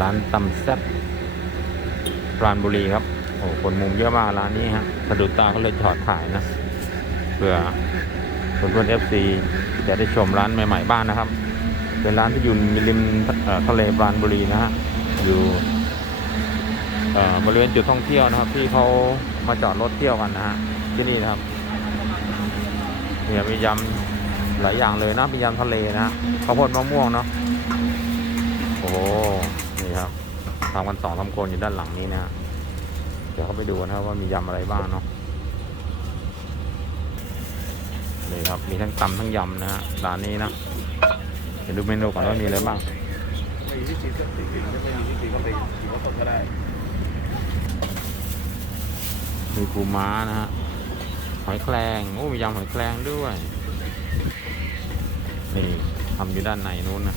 ร้านตำแซ่บปราณบุรีครับ โอ้คนมุงเยอะมากร้านนี้ฮะสะดุดตาก็เลยจอดถ่ายนะเพื่อเพื่อนเอฟซีจะได้ชมร้านใหม่ๆบ้านนะครับ เป็นร้านที่อยู่ริมทะเลปราณบุรีนะฮะอยู่บริเวณจุดท่องเที่ยวนะครับ ที่เขามาจอดรถเที่ยวกันนะฮะที่นี่นะครับเนี่ยมียำหลายอย่างเลยนะมียำทะเลนะฮะข้าวโพดมะม่วงเนาะโอ้ ทำกันสองทำโคนอยู่ด้านหลังนี้นะฮะเดี๋ยวเขาไปดูนะครับว่ามียำอะไรบ้างเนาะนี่ครับมีทั้งตำทั้งยำนะฮะร้านนี้นะเดี๋ยวดูเมนูก่อนว่ามีอะไรบ้างไม่มีที่ฉีดก็ติดติดไม่มีที่ฉีดก็ไปฉีดก็สดก็ได้มีปูม้านะฮะหอยแครงโอ้มียำหอยแครงด้วยนี่ทำอยู่ด้านในนู้นนะ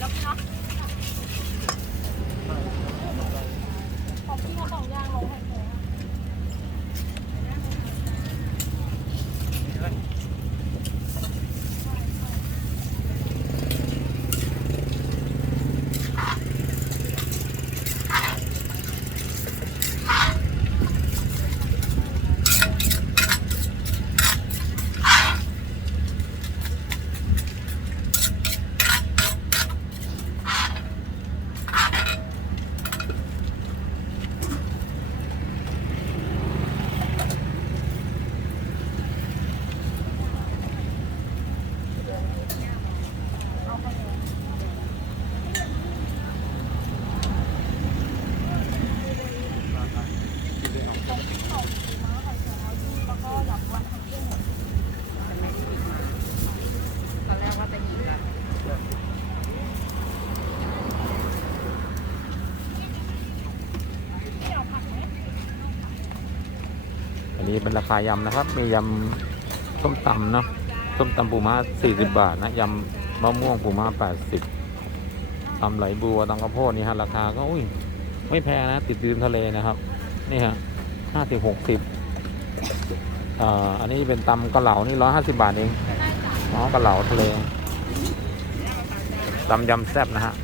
เลยเนาะพี่เนาะของพี่เขาสองอย่างลงให้เลย ตอนแรกว่าจะหยิบละ อั นี้เป็นราคายำนะครับ มียำส้มตำเนาะส้มตำปูม้า40 บาทนะยำมะม่วงปูม้า80ตำไหลบัวตำข้าวโพดนี่ฮะราคาก็อุ้ยไม่แพงนะ ติดริมทะเลนะครับ นี่ฮะ50 60อ่าอันนี้เป็นตำกะเหลานี่150บาทเองอ๋อกะเหลาทะเลตำยำแซ่บนะฮะ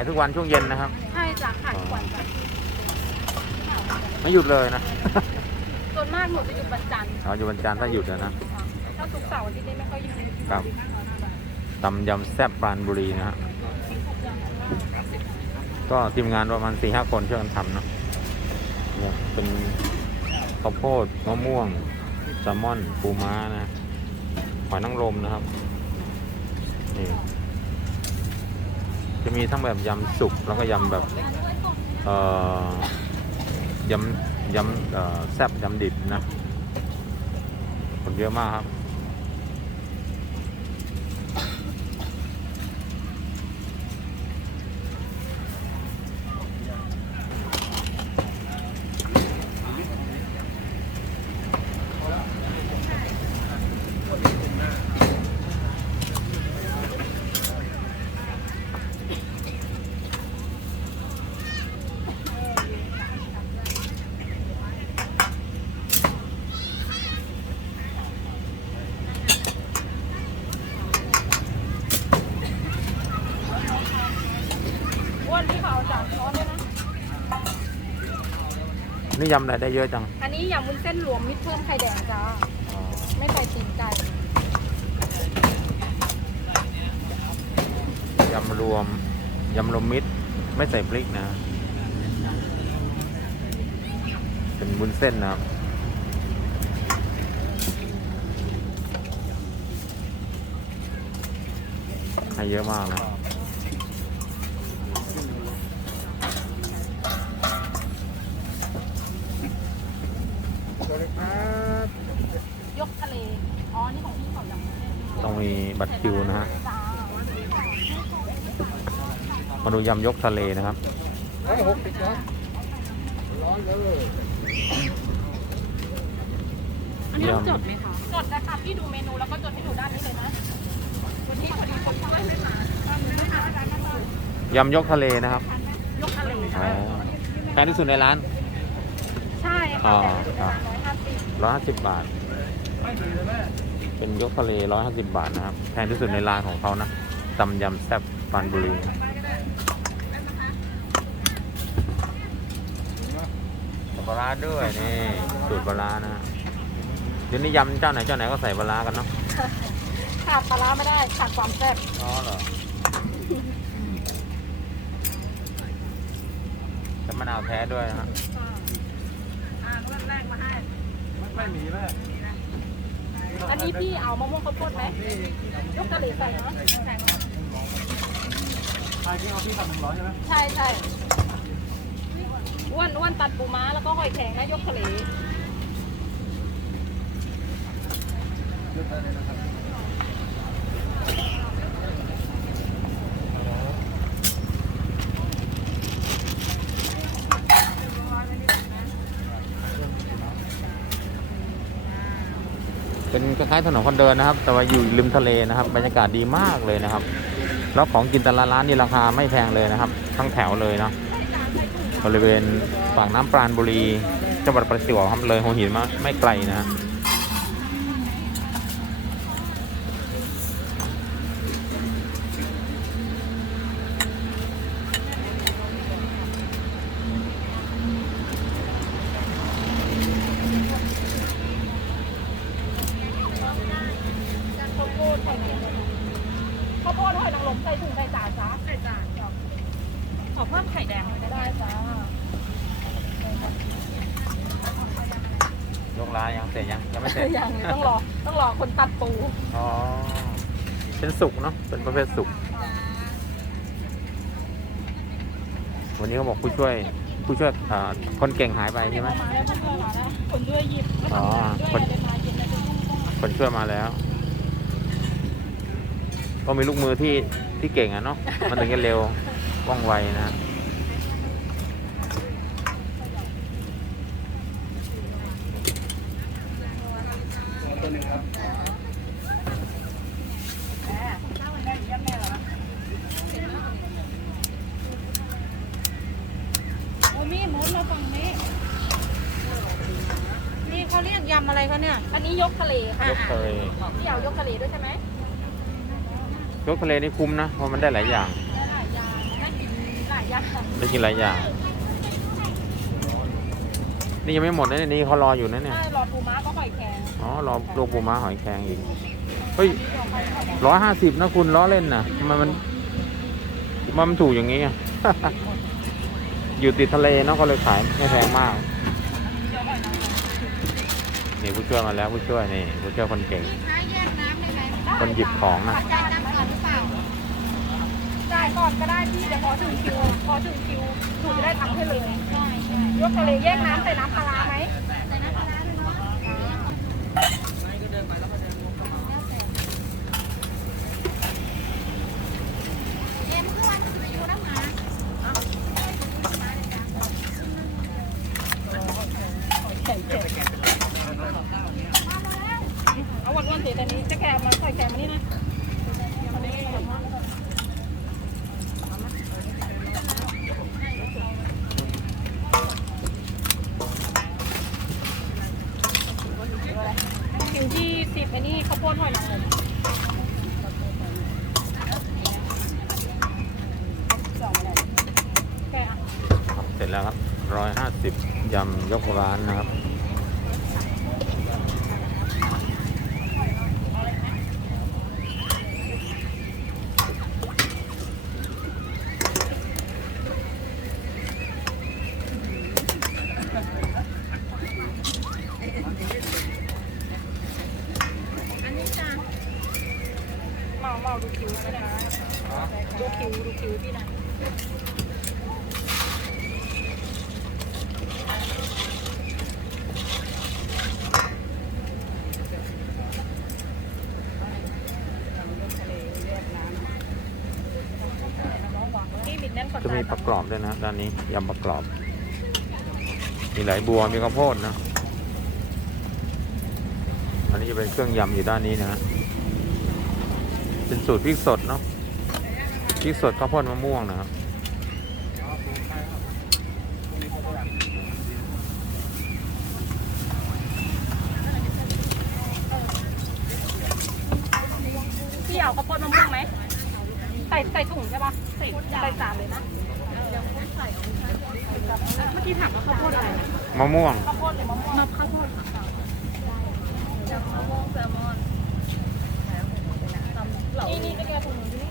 ายทุกวันช่วงเย็นนะครับ ใช่จ้ะขายทุกวันจ้ะไม่หยุดเลยนะ ส่วนมากหนูจะหยุดวันจันทร์เราอยู่วันจันทร์ถ้าหยุดนะนะถ้าศุกร์เสาร์อาทิตย์นี่ไม่ค่อยหยุดครับตำยำแซ่บปรานบุรีนะฮะก็ทีมงานประมาณสี่ห้าคนช่วยกันทำเนอะเนี่ยเป็นข้าวโพดมะม่วงแซลมอนปูม้านะหอยนางรมนะครับนี่ จะมีทั้งแบบยำสุกแล้วก็ยำแบบเอ่อยำยำแซ่บยำดิบนะคนเยอะมากครับ อ้วนที่เขาเอาจากช้อนด้ว ยนะนี่ยำอะไรได้เยอะจัง อันนี้นี้ยำวุ้นเส้นรวมมิตรเพิ่มไข่แดงจ้าอ๋อไม่ใส่ตีนไก่ยำรวม ยำรวมมิตร ไม่ใส่พริกนะ เป็นบุญเส้นนะครับให้เยอะมากนะ สวัสดีครับ ยกทะเล อ๋อ นี่ของพี่เขายำวุ้นเส้น ต้อง มีบัตรคิวนะฮะจ้ามาดูยำยกทะเลนะครับร้อยหกสิบครับร้อนเลยอันนี้ต้องจดไหมคะจดนะคะพี่ดูเมนูแล้วก็จดให้หนูด้านนี้เลยนะวันนี้พอดีคนช่วยไม่มาตอนนี้ไม่มาแล้วนะคะยำยกทะเลนะครับ ยกทะเลอ๋อแพงที่สุดในร้าน ใช่อ๋ค่ะอแต่ไม่ถึงประมาณร้อยห้าสิบ150บาทไม่ดี เลยแม่เป็นยกทะเล 150 บาทนะครับ แพงที่สุดในร้านของเขานะตำยำแซ่บปรานบุรีปลาร้าด้วยนี่สูตรปลาร้านะฮะเดี๋ยวนี้ยำเจ้าไหนเจ้าไหนก็ใส่ปลาร้ากันเนาะขาดปลาร้าไม่ได้ขาดความแซ่บอ๋อเหรอจะมะนาวแท้ด้วยนะฮะอ่าเรื่องแรกมาให้ ไม่ไม่มีแม่ อันนี้พี่เอามะม่วงข้าวโพดไหมยกกะเลใส่เนาะใครที่เอาพี่ตัดหนึ่งร้อยใช่ไหมใช่ใช่อ้วนอ้วนตัดปูม้าแล้วก็หอยแข็งนะยกทะเลเลือกได้เลยนะครับ เป็นค ล้ายๆถนนคนเดินนะครับ แต่ว่าอยู่ริมทะเลนะครับ บรรยากาศดีมากเลยนะครับ แล้วของกินแต่ละร้านนี่ราคาไม่แพงเลยนะครับ ทั้งแถวเลยเนาะบริเวณฝั่งน้ำปราณบุรีจังหวัดประจวบครับเลยหัวหินมาไม่ไกลนะฮะ ข้าวโพดหอยแข็งข้าวโพดหอยนางรมใส่ถุงใส่จานจ้าใส่จานขอเพิ่มไข่แดงก็ได้จ้าย กร้านยังเสร็จยังยังไม่เสร็จ ยังต้องรอ ต้องรอคนตัดปูอ๋อ เป็นสุกเนาะ เป็นประเภทสุก วันนี้เขาบอกผู้ช่วย ผู้ช่วยอ่าคนเก่งหายไปใช่ไหม มาแล้วคนช่วยมาแล้วคนช่วยหยิบมาอ๋อทำงานด้วยเลยมาเย็นแล้วจะยุ่งต้องคนช่วยมาแล้ว ก็มีลูกมือที่ที่เก่งอะเนาะ มันถึงจะเร็วว่องไวนะ ตัวหนึ่งครับ โอ้มีหมุนเราฝั่งนี้ นี่เขาเรียกยำอะไรคะ เนี่ย อันนี้ยกทะเลค่ะยกทะเลพี่เอายกทะเลด้วยใช่ไหมยกทะเลนี่คุ้มนะ เพราะมันได้หลายอย่าง ได้หลายอย่างได้กินหลายอย่างได้กินหลายอย่าง นี่ยังไม่หมดนะเนี่ยนี่เขารออยู่นะเนี่ยได้รอปูม้าก็หอยแครงอ๋อ รอลูกปูม้าหอยแครงอีก เฮ้ยร้อยห้าสิบนะคุณล้อเล่นนะทำไมมันทำไมันมันถูกอย่างนี้อะอยู่ติดทะเลเนาะก็เลยขายไม่แพงมาก นี่ผู้ช่วยมาแล้วผู้ช่วยนี่ผู้ช่วยคนเก่งคนหยิบของนะจ่ายน้ำก่อนหรือเปล่าจ่ายก่อนก็ได้พี่เดี๋ยวพอถึงคิวพอถึงคิวหนูจะได้ทำให้เลย ใช่ใช่ยกทะเลแยกน้ำใส่น้ำปลาร้าไหมใส่น้ำปลาร้าด้วยเนาะ เอ็มคือวันจะไปอยู่น้ำหมาเอาวันวันเสียแต่นี้จะแกะมาใส่แกะมานี่นะคิวที่สิบอันนี้ข้าวโพดหอยนางรมสองเลยแกะอะ ค ร็จแล้วครับร้อยห้าสิบยำยกร้านนะครับ ดูคิวดูคิวพี่นะ พี่บิดแน่นกว่าจะมีประกรอบด้วยนะด้านนี้ยำประกรอบ มีหลายบัวมีข้าวโพดนะอันนี้จะเป็นเครื่องยำอยู่ด้านนี้นะฮะเป็นสูตรพริกสดเนาะพริกสดข้าวโพดมะม่วงนะครับพี่เอาข้าวโพดมะม่วงไหมใส่ใส่ถุงใช่ปะใส่ใส่จานเลยนะ เมื่อกี้ถามว่าข้าวโพดอะไรนะมะม่วง ข้าวโพดหรือมะม่วงข้าวโพดค่ะมะม่วงแซลมอนนี่นี่เป็นไงถุงนี้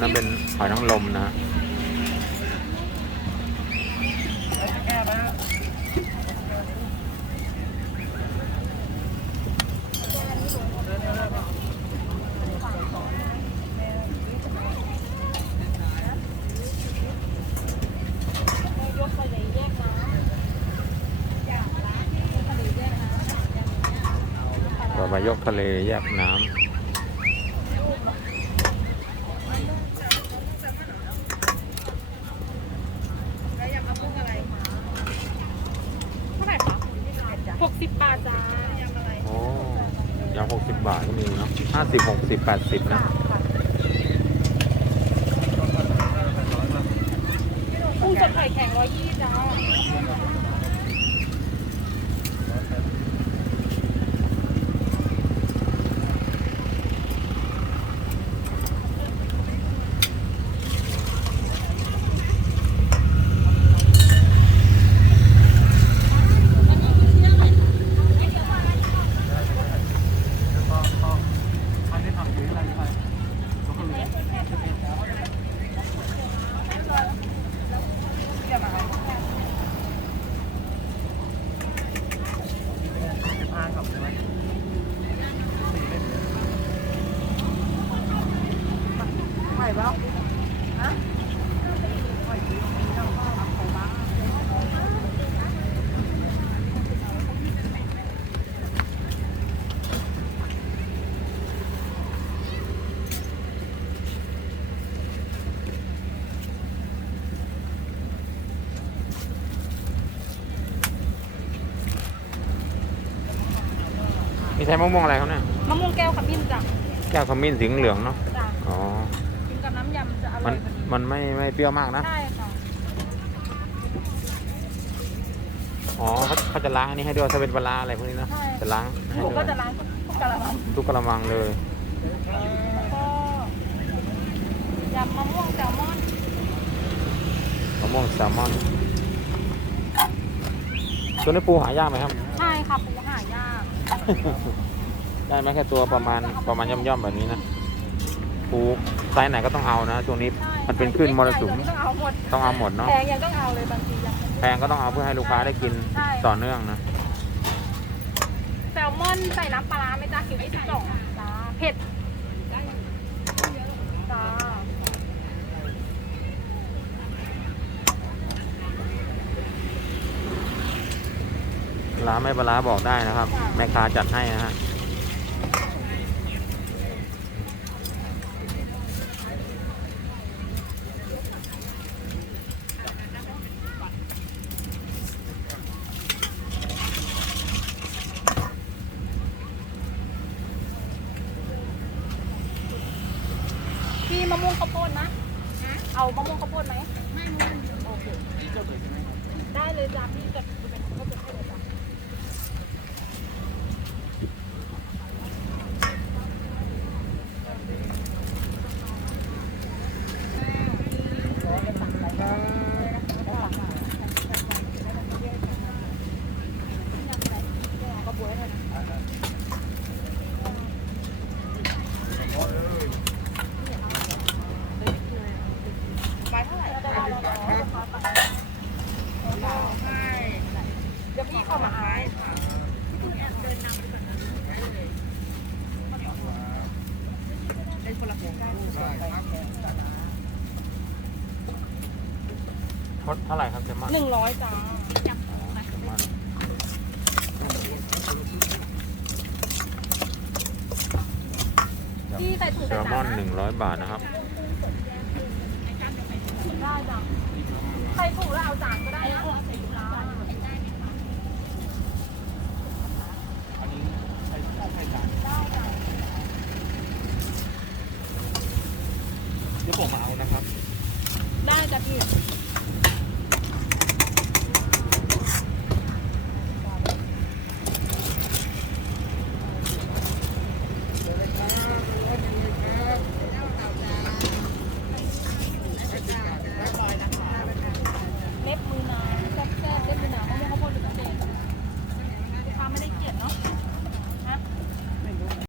นั่นเป็นห อยนางรมนะฮะต่อไปยกทะเลแยกน้ำ เท่าไหร่คะหกสิบบาทจ้า โอ้ยำหก สิบบาทก็มีเนาะห้าสิบหกสิบแปดสิบนะกุ้งสดไข่แข็งร้อยยี่จ้า ใช้มะม่วงอะไรเขาเนี่ยมะม่วงแก้วขมิ้นจ้ะแก้วขมิ้นสีเหลืองเนาะจ้ะอ๋อกินกับน้ำยำจะอร่มัอนยพอดีมันไม่ไม่เปรี้ยวมากนะใช่ค่ะอ๋อเขาเขาจะล้างอันนี้ให้ด้วยถ้าเป็นปลาร้าอะไรพวกนี้นะใช่จะล้างหให้นูด้ก็วยจะล้างทุกกะละมังทุกกระมังเลย แล้วก็ยำมะม่วงแซลมอนมะม่วงแซลมอนตัวนี้ปูหายากไหมครับ ใช่ค่ะปูหายาก ได้ไหมแค่ตัวประมาณประมาณย่อมๆแบบนี้นะปูไซส์ไหนก็ต้องเอานะช่วงนี้ใช่มันเป็นคลื่นมรสุมต้องเอาหมดต้องเอาหมดเนาะแพงยังต้องเอาเลยบางทียังแพงก็ต้องเอาเพื่อให้ลูกค้าได้กินใช่ต่อเนื่องนะแซลมอนใส่น้ำปลาร้าไหมจ้าคิวที่สิบสองจ้าเผ็ดจ้า ร้านไม่ปลาร้าบอกได้นะครับ แม่ค้าจัดให้นะฮะพี่มะม่วงข้าวโพดนะ เอามะม่วงข้าวโพดไหมไม่โอเคได้เลยจ้าพี่จะ รถเท่าไหร่ครับเจมมาหนึ่งร้อยจ้าแซลมอนหนึ่งร้อยบาทนะครับใส่ถุงแล้วเอาจานก็ได้นะ